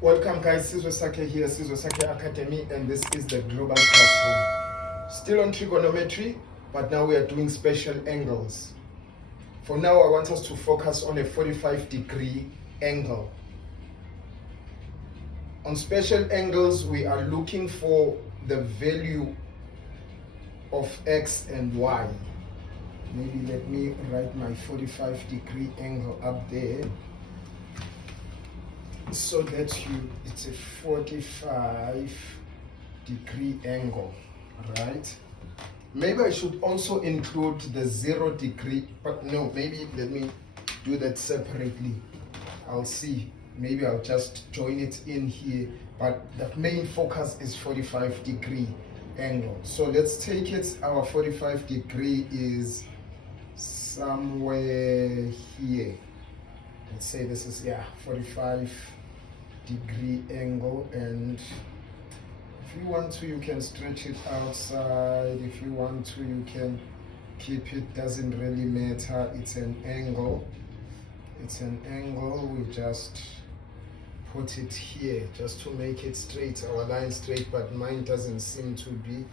Welcome guys, Sizwe Sake here, Sizwe Sake Academy, and this is the Global Classroom. Still on trigonometry, but now we are doing special angles. For now, I want us to focus on a 45-degree angle. On special angles, we are looking for the value of x and y. Maybe let me write my 45-degree angle up there, so that it's a 45-degree angle, right? Maybe I should also include the 0-degree, but no, maybe let me do that separately. I'll see, maybe I'll just join it in here, but the main focus is 45-degree angle. So let's take it, our 45-degree is somewhere here. Let's say this is 45-degree angle, and if you want to, you can stretch it outside. If you want to, you can keep it, doesn't really matter. It's an angle. It's an angle. We just put it here just to make it straight, our line straight, but mine doesn't seem to be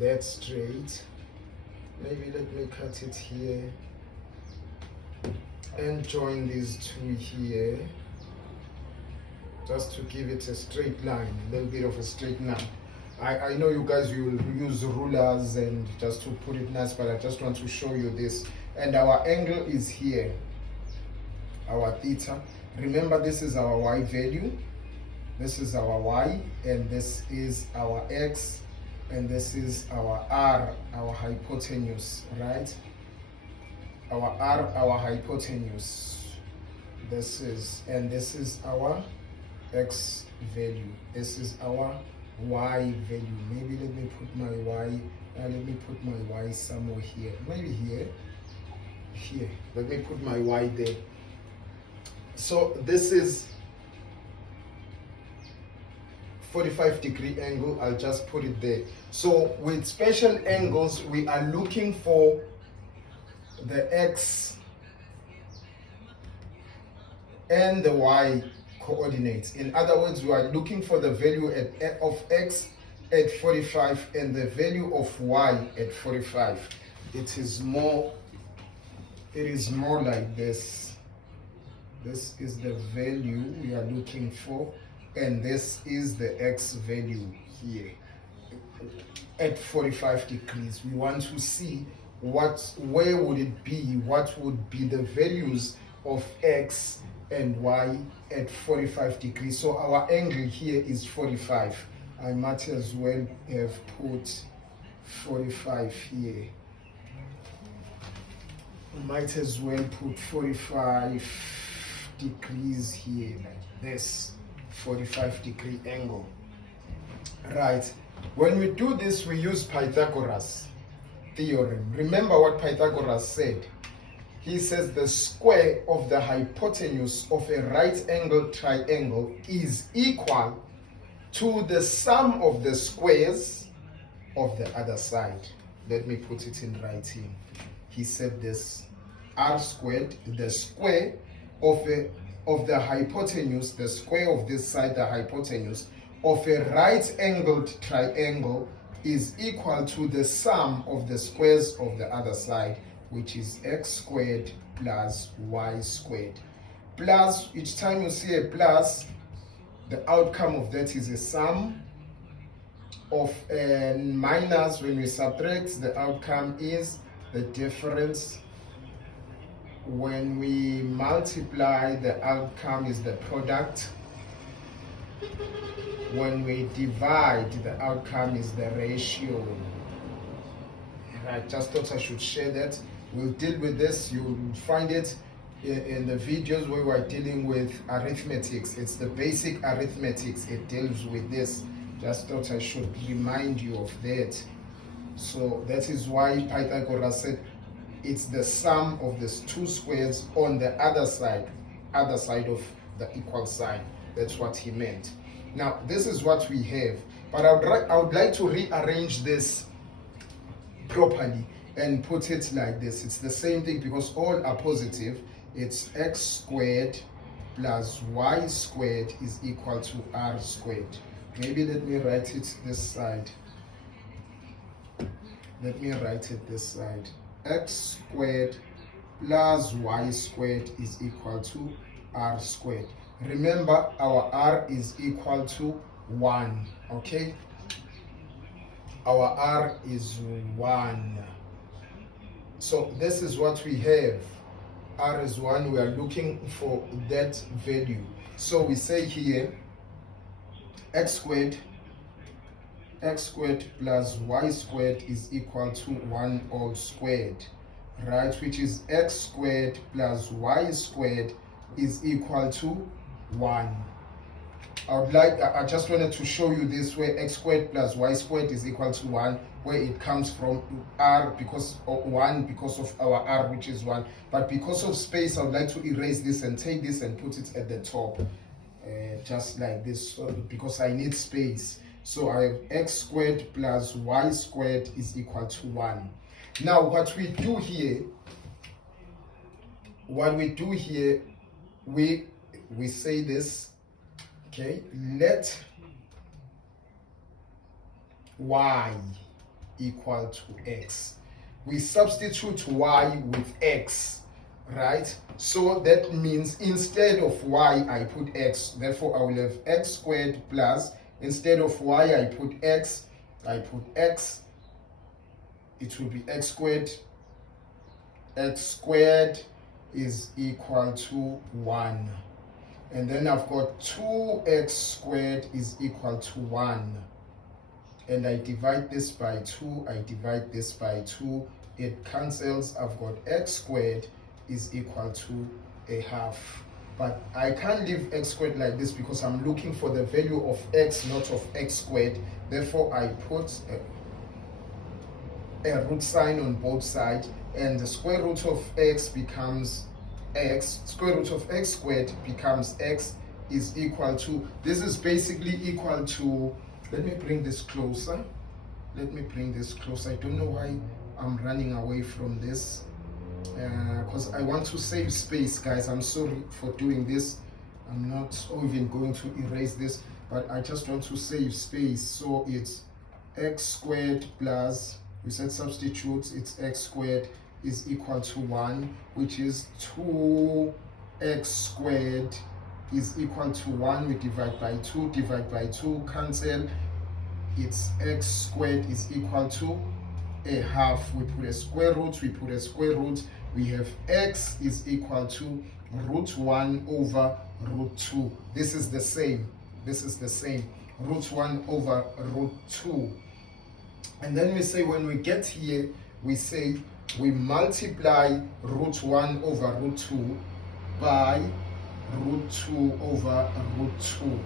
that straight. Maybe let me cut it here and join these two here, just to give it a straight line, a little bit of a straight line. I know you guys will use rulers and just to put it nice, but I just want to show you this. And our angle is here, our theta. Remember, this is our y value, this is our y, and this is our x, and this is our r, our hypotenuse, right? Our r, our hypotenuse. This is our x value. This is our y value. Maybe let me put my y somewhere here. Maybe here. Let me put my y there. So this is 45-degree angle. I'll just put it there. So with special angles, we are looking for the x and the y coordinates. In other words, we are looking for the value of x at 45 and the value of y at 45. It is more like this. This is the value we are looking for, and this is the x value here at 45 degrees. We want to see where would it be, what would be the values of x and y at 45 degrees. So our angle here is 45. I might as well have put 45 here. I might as well put 45 degrees here, like this, 45-degree angle. Right, when we do this, we use Pythagoras theorem. Remember what Pythagoras said. He says the square of the hypotenuse of a right-angled triangle is equal to the sum of the squares of the other side. Let me put it in writing. He said this, r squared, the square of the hypotenuse, the square of this side, the hypotenuse of a right-angled triangle is equal to the sum of the squares of the other side, which is x squared plus y squared. Plus, each time you see a plus, the outcome of that is a sum of minus. When we subtract, the outcome is the difference. When we multiply, the outcome is the product. When we divide, the outcome is the ratio. I just thought I should share that. We'll deal with this. You'll find it in the videos where we're dealing with arithmetics. It's the basic arithmetics. It deals with this. Just thought I should remind you of that. So that is why Pythagoras said it's the sum of these two squares on the other side of the equal sign. That's what he meant. Now, this is what we have, but I would like to rearrange this properly and put it like this. It's the same thing because all are positive. It's x squared plus y squared is equal to r squared. Maybe let me write it this side. Let me write it this side. X squared plus y squared is equal to r squared. Remember, our r is equal to 1, okay? Our r is 1. So this is what we have. R is 1. We are looking for that value. So we say here, x squared plus y squared is equal to 1 all squared, right? Which is x squared plus y squared is equal to 1. I just wanted to show you this, where x squared plus y squared is equal to 1, where it comes from r because of 1 because of our r, which is 1. But because of space, I would like to erase this and take this and put it at the top, just like this, because I need space. So I have x squared plus y squared is equal to 1. Now what we do here, we say this, okay, let y equal to x. We substitute y with x, right? So that means instead of y, I put x. Therefore, I will have x squared plus, instead of y, I put x. It will be x squared. X squared is equal to 1. And then I've got 2x squared is equal to 1. And I divide this by 2, I divide this by 2. It cancels. I've got x squared is equal to a half. But I can't leave x squared like this because I'm looking for the value of x, not of x squared. Therefore, I put a root sign on both sides, and the square root of x becomes x. Square root of x squared becomes x is equal to, this is basically equal to, let me bring this closer. I don't know why I'm running away from this, because I want to save space, guys. I'm sorry for doing this. I'm not even going to erase this, but I just want to save space. So it's x squared plus, we said substitutes, it's x squared is equal to 1, which is 2x squared is equal to 1. We divide by 2, cancel. It's x squared is equal to a half. We put a square root, we have x is equal to root 1 over root 2. This is the same, root 1 over root 2. And then we say, when we get here, we say we multiply root 1 over root 2 by root 2 over root 2.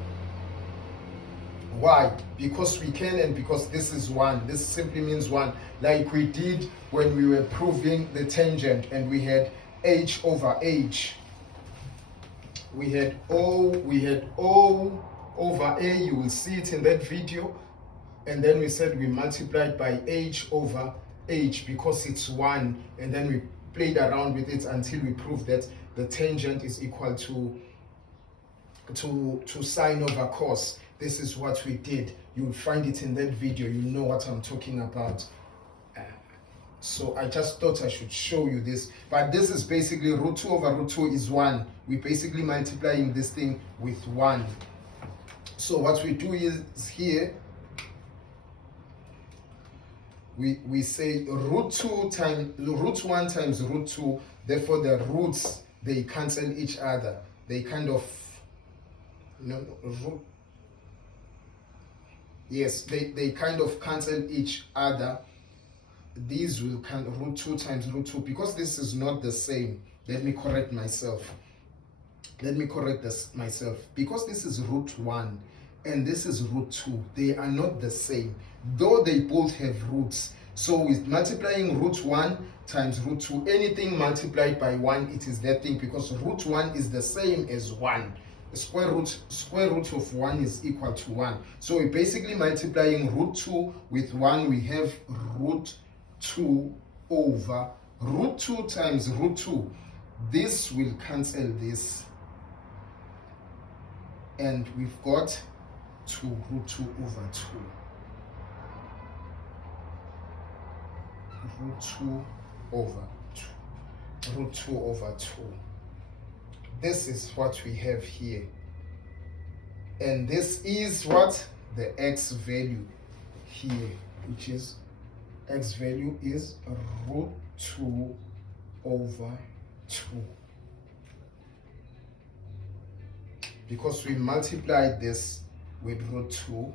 Why? Because we can, and because this is 1. This simply means 1. Like we did when we were proving the tangent and we had h over h. We had O over A. You will see it in that video. And then we said we multiplied by h over h because it's 1. And then we played around with it until we proved that the tangent is equal to sine over cos. This is what we did. You will find it in that video. You know what I'm talking about. So I just thought I should show you this. But this is basically root 2 over root 2 is 1. We're basically multiplying this thing with 1. So what we do is here, we say root 1 times root 2. Therefore, the roots, they cancel each other. They kind of, they kind of cancel each other. These will cancel root 2 times root 2. Because this is not the same, let me correct myself. Because this is root 1 and this is root 2, they are not the same, though they both have roots. So with multiplying root 1 times root 2, anything multiplied by 1, it is that thing, because root 1 is the same as 1. The square root of 1 is equal to 1. So we're basically multiplying root 2 with 1. We have root 2 over root 2 times root 2. This will cancel this. and we've got 2 root 2 over 2. Root 2 over 2. Root 2 over 2. This is what we have here. And this is what? The x value here, which is x value is root 2 over 2. Because we multiplied this with root 2,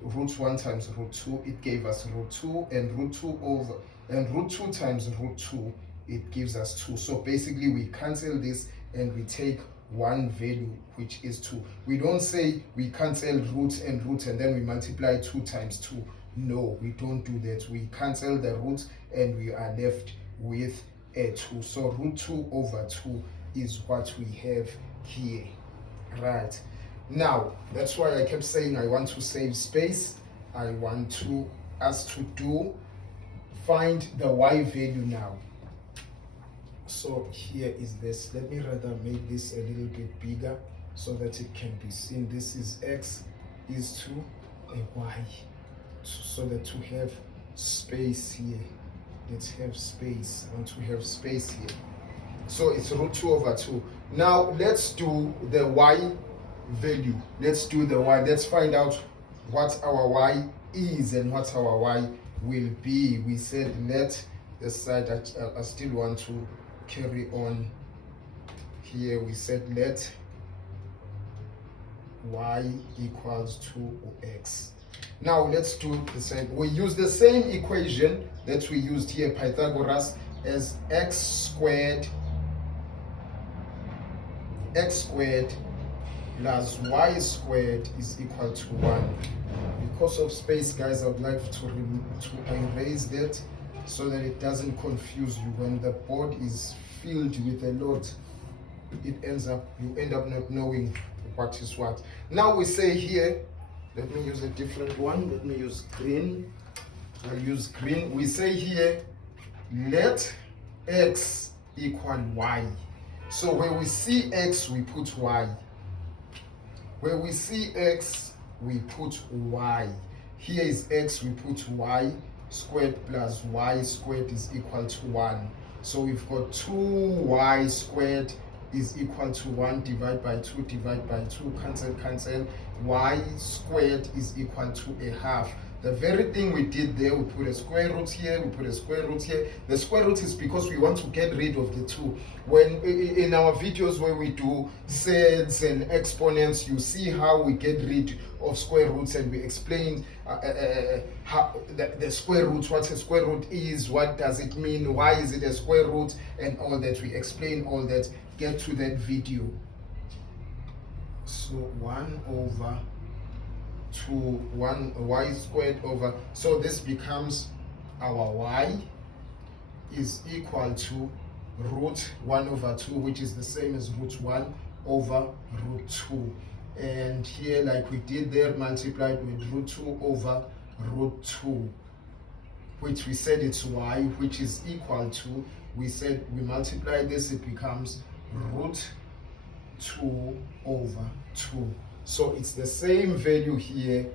root 1 times root 2, it gave us root 2, and root 2 over, and root 2 times root 2, it gives us 2. So basically we cancel this and we take one value, which is 2. We don't say we cancel root and then we multiply 2 times 2. No, we don't do that. We cancel the root and we are left with a 2. So root 2 over 2 is what we have here. Right. Now, that's why I kept saying I want to save space. I want us to find the y value now. So here is this. Let me rather make this a little bit bigger so that it can be seen. This is x is to a y. So that to have space here. Let's have space. I want to have space here. So it's root 2 over 2. Now let's do the y value. Let's do the y. Let's find out what our y is and what our y will be. We said let the side that I still want to carry on here. We said let y equals 2x. Now let's do the same. We use the same equation that we used here, Pythagoras, as x squared plus y squared is equal to 1. Because of space, guys, I would like to erase that so that it doesn't confuse you. When the board is filled with a lot, you end up not knowing what is what. Now we say here, let me use a different one. Let me use green. I'll use green. We say here, let x equal y. So where we see x, we put y. Where we see x, we put y. Here is x, we put y squared plus y squared is equal to 1. So we've got 2y squared is equal to 1 divided by 2 divided by 2, cancel, y squared is equal to a half. The very thing we did there, we put a square root here, we put a square root here. The square root is because we want to get rid of the 2. When in our videos where we do sets and exponents, you see how we get rid of square roots, and we explain how the square root, what a square root is, what does it mean, why is it a square root, and all that. We explain all that. Get to that video. So 1 over 2, 1 y squared over, so this becomes our y is equal to root 1 over 2, which is the same as root 1 over root 2. And here, like we did there, multiplied with root 2 over root 2, which we said it's y, which is equal to, we said we multiply this, it becomes root 2 over 2. So it's the same value here.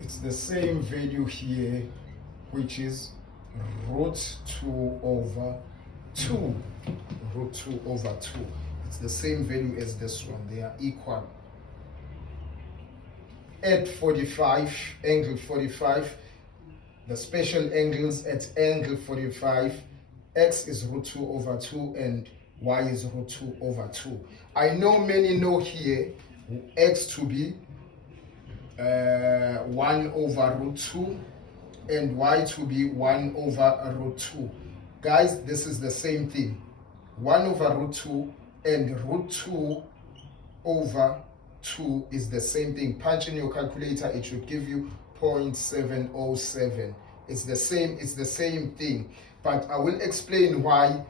It's the same value here, which is root 2 over 2. Root 2 over 2. It's the same value as this one. They are equal. At 45, angle 45, the special angles at angle 45, x is root 2 over 2 and y is root 2 over 2. I know many know here x to be 1 over root 2 and y to be 1 over root 2. Guys, this is the same thing. 1 over root 2 and root 2 over 2 is the same thing. Punch in your calculator, it should give you 0.707. It's the same thing. But I will explain how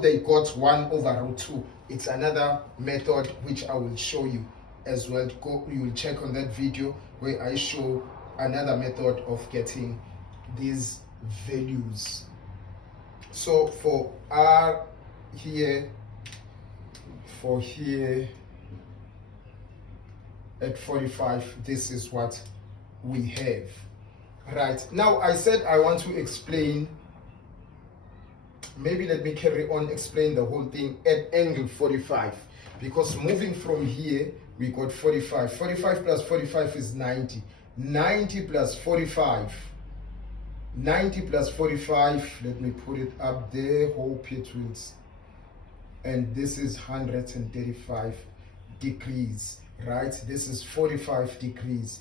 they got 1 over root 2. It's another method which I will show you as well. You will check on that video where I show another method of getting these values. So for r here, for here at 45, this is what we have. Right, now I said I want to explain, maybe let me carry on, explain the whole thing at angle 45, because moving from here we got 45. 45 plus 45 is 90. 90 plus 45, 90 plus 45, let me put it up there, hope it will, and this is 135 degrees, right? This is 45 degrees.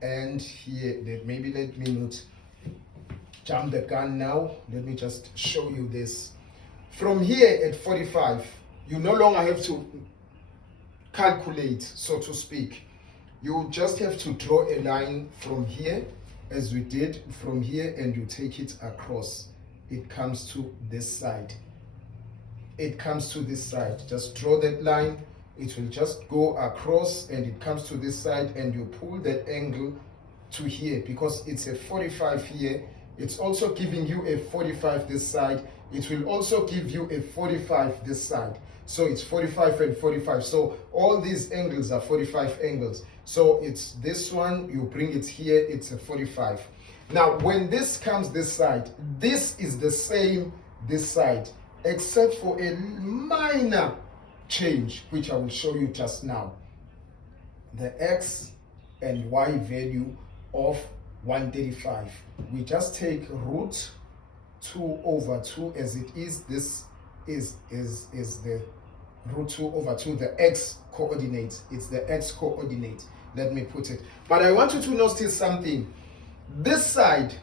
And here, let me not jump the gun now. Let me just show you this. From here at 45, you no longer have to calculate, so to speak. You just have to draw a line from here, as we did from here, and you take it across. It comes to this side. It comes to this side. Just draw that line. It will just go across and it comes to this side, and you pull that angle to here because it's a 45 here. It's also giving you a 45 this side. It will also give you a 45 this side. So it's 45 and 45. So all these angles are 45 angles. So it's this one, you bring it here, it's a 45. Now, when this comes this side, this is the same this side, except for a minor change, which I will show you just now. The x and y value of 135. We just take root 2 over 2 as it is. This is the root 2 over 2, the x coordinate. It's the x coordinate. Let me put it. But I want you to notice something. This side,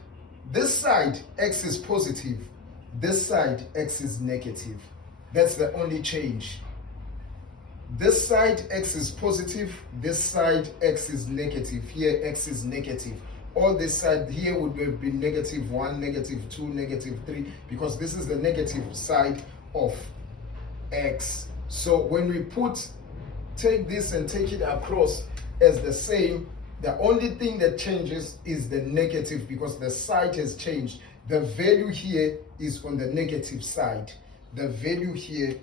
x is positive. This side, x is negative. That's the only change. This side, x is positive. This side, x is negative. Here, x is negative. All this side here would have been negative 1, negative 2, negative 3, because this is the negative side of x. So when we take this and take it across as the same, the only thing that changes is the negative, because the side has changed. The value here is on the negative side. The value here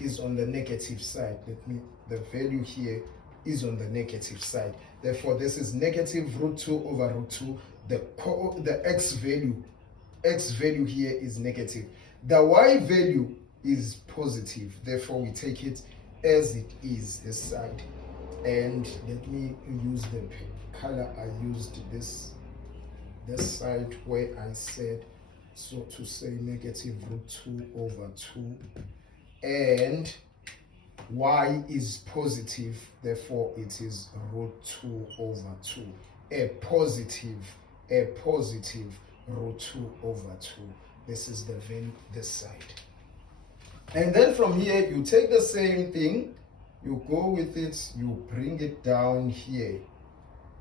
is on the negative side. The value here is on the negative side. Therefore, this is negative root 2 over root 2. The x value here is negative. The y value is positive. Therefore, we take it as it is, this side. And let me use the color I used, this side where I said, so to say negative root 2 over 2. And y is positive, therefore it is root 2 over 2. A positive root 2 over 2. This is the value this side. And then from here, you take the same thing, you go with it, you bring it down here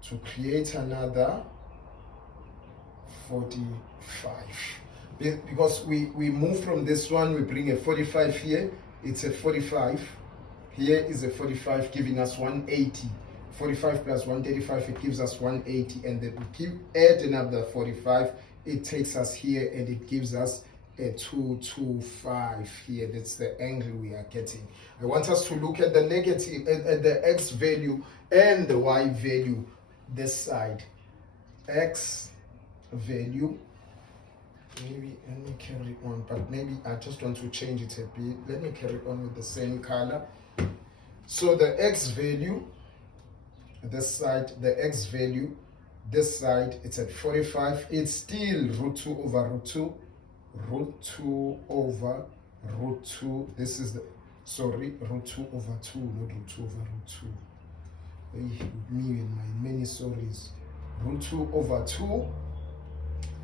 to create another 45. Because we move from this one, we bring a 45 here, it's a 45. Here is a 45 giving us 180. 45 plus 135, it gives us 180. And then we add another 45, it takes us here and it gives us a 225 here. That's the angle we are getting. I want us to look at the negative, at the x value and the y value this side. X value, maybe let me carry on, but maybe I just want to change it a bit. Let me carry on with the same color. So the x value, this side, the x value, this side, it's at 45. It's still root 2 over root 2. Root 2 over root 2. This is the, sorry, root 2 over 2, not root 2 over root 2. Me and my many sorries. Root 2 over 2.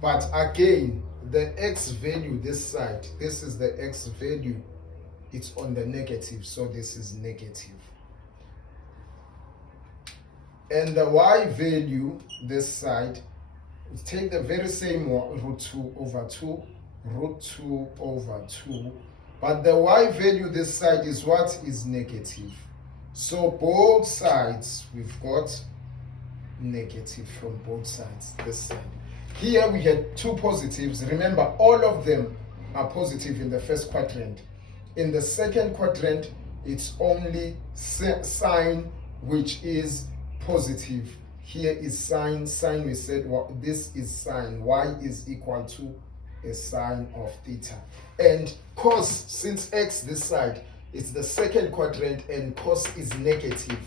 But again, the x value this side, this is the x value. It's on the negative, so this is negative. And the y value this side, take the very same root 2 over 2, root 2 over 2. But the y value this side is what? Is negative. So both sides, we've got negative from both sides, this side. Here we had two positives. Remember, all of them are positive in the first quadrant. In the second quadrant, it's only sine which is positive. Here is sine. Sine, we said, well, this is sine. Y is equal to a sine of theta. And cos, since x this side, it's the second quadrant, and cos is negative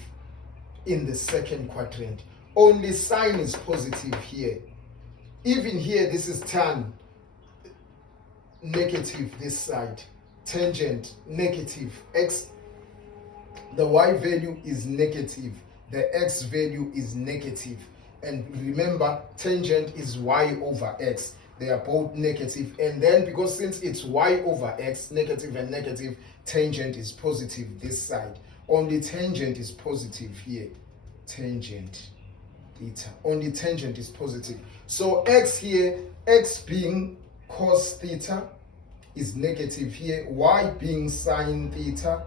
in the second quadrant. Only sine is positive here. Even here, this is tan, negative this side. Tangent, negative. X, the y value is negative. The x value is negative. And remember, tangent is y over x. They are both negative. And then, because since it's y over x, negative and negative, tangent is positive this side. Only tangent is positive here. Tangent, theta. Only tangent is positive. So x here, x being cos theta, is negative here. Y being sine theta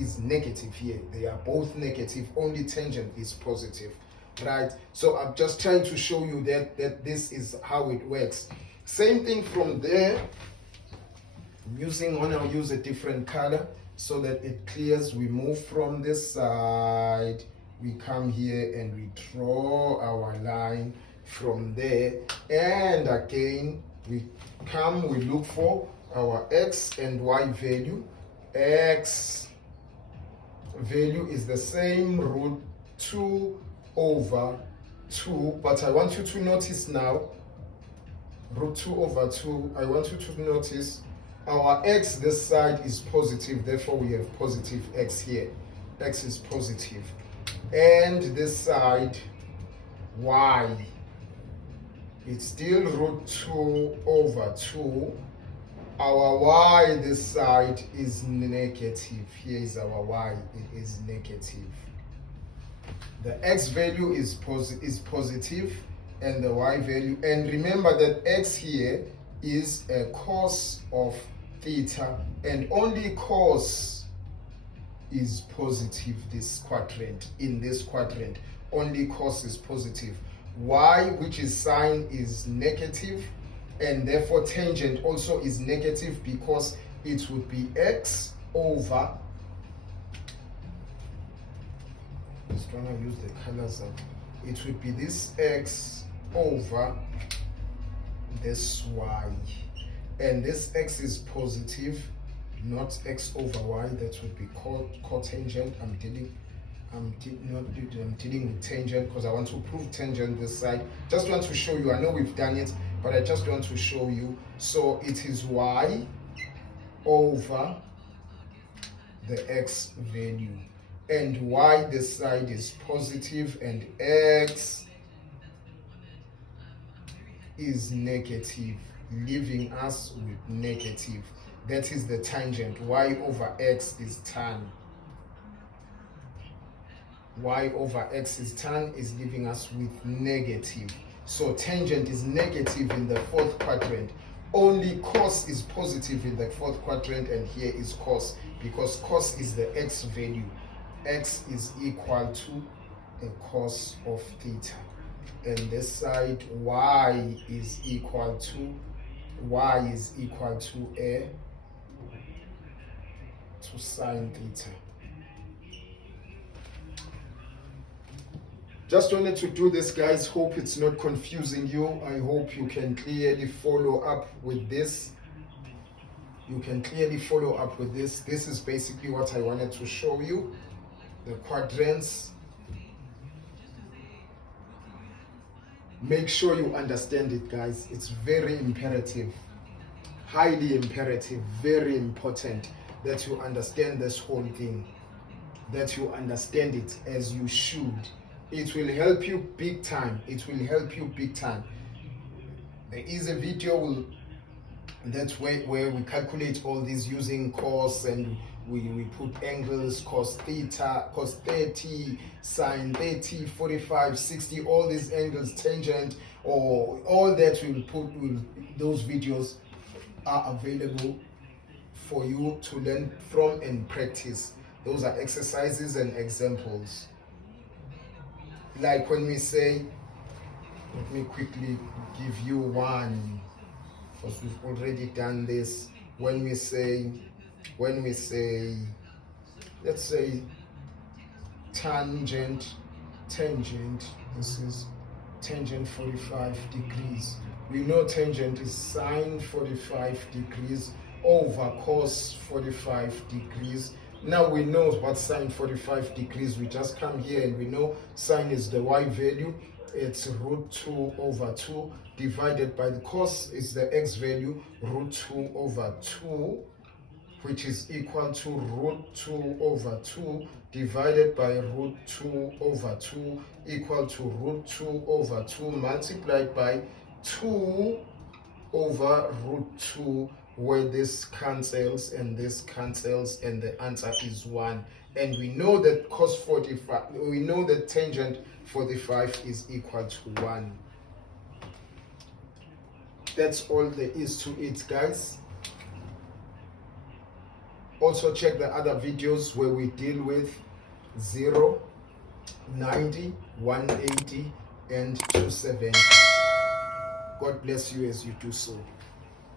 is negative here. They are both negative. Only tangent is positive, right? So I'm just trying to show you that this is how it works. Same thing from there. I'll use a different color so that it clears. We move from this side. We come here and we draw our line from there. And again, we look for our x and y value. X value is the same, root 2 over 2, but I want you to notice now, root 2 over 2, I want you to notice our x this side is positive, therefore we have positive x here. X is positive. And this side, y, it's still root 2 over 2. Our y this side is negative. Here is our y, it is negative. The x value is positive and the y value, and remember that x here is a cos of theta, and only cos is positive this quadrant. In this quadrant, only cos is positive. Y, which is sine, is negative, and therefore tangent also is negative because it would be x over, just trying to use the colors up, it would be this x over this y, and this x is positive, not x over y. That would be cotangent. I'm dealing with tangent because I want to prove tangent this side. Just want to show you. I know we've done it, but I just want to show you. So it is y over the x value, and y this side is positive and x is negative, leaving us with negative. That is the tangent. Y over x is tan. Y over x is tan, is leaving us with negative. So tangent is negative in the fourth quadrant. Only cos is positive in the fourth quadrant, and here is cos, because cos is the x value. X is equal to a cos of theta. And this side, y is equal to a sine theta. Just wanted to do this, guys. Hope it's not confusing you. I hope you can clearly follow up with this. This is basically what I wanted to show you. The quadrants. Make sure you understand it, guys. It's very imperative, highly imperative, very important that you understand this whole thing, that you understand it as you should. It will help you big time. There is a video that's where we calculate all these using cos, and we put angles, cos theta, cos 30, sine 30, 45, 60, all these angles, tangent, or all that those videos are available for you to learn from and practice. Those are exercises and examples. Like when we say, let me quickly give you one, because we've already done this. When we say when we say, let's say tangent, this is tangent 45 degrees. We know tangent is sine 45 degrees over cos 45 degrees. Now we know what sine 45 degrees. We just come here and we know sine is the y value. It's root 2 over 2 divided by the cos is the x value, root 2 over 2, which is equal to root 2 over 2 divided by root 2 over 2 equal to root 2 over 2 multiplied by 2 over root 2, where this cancels and this cancels, and the answer is 1. And we know that cos 45, we know that tangent 45 is equal to 1. That's all there is to it, guys. Also check the other videos where we deal with 0, 90, 180, and 270. God bless you as you do so.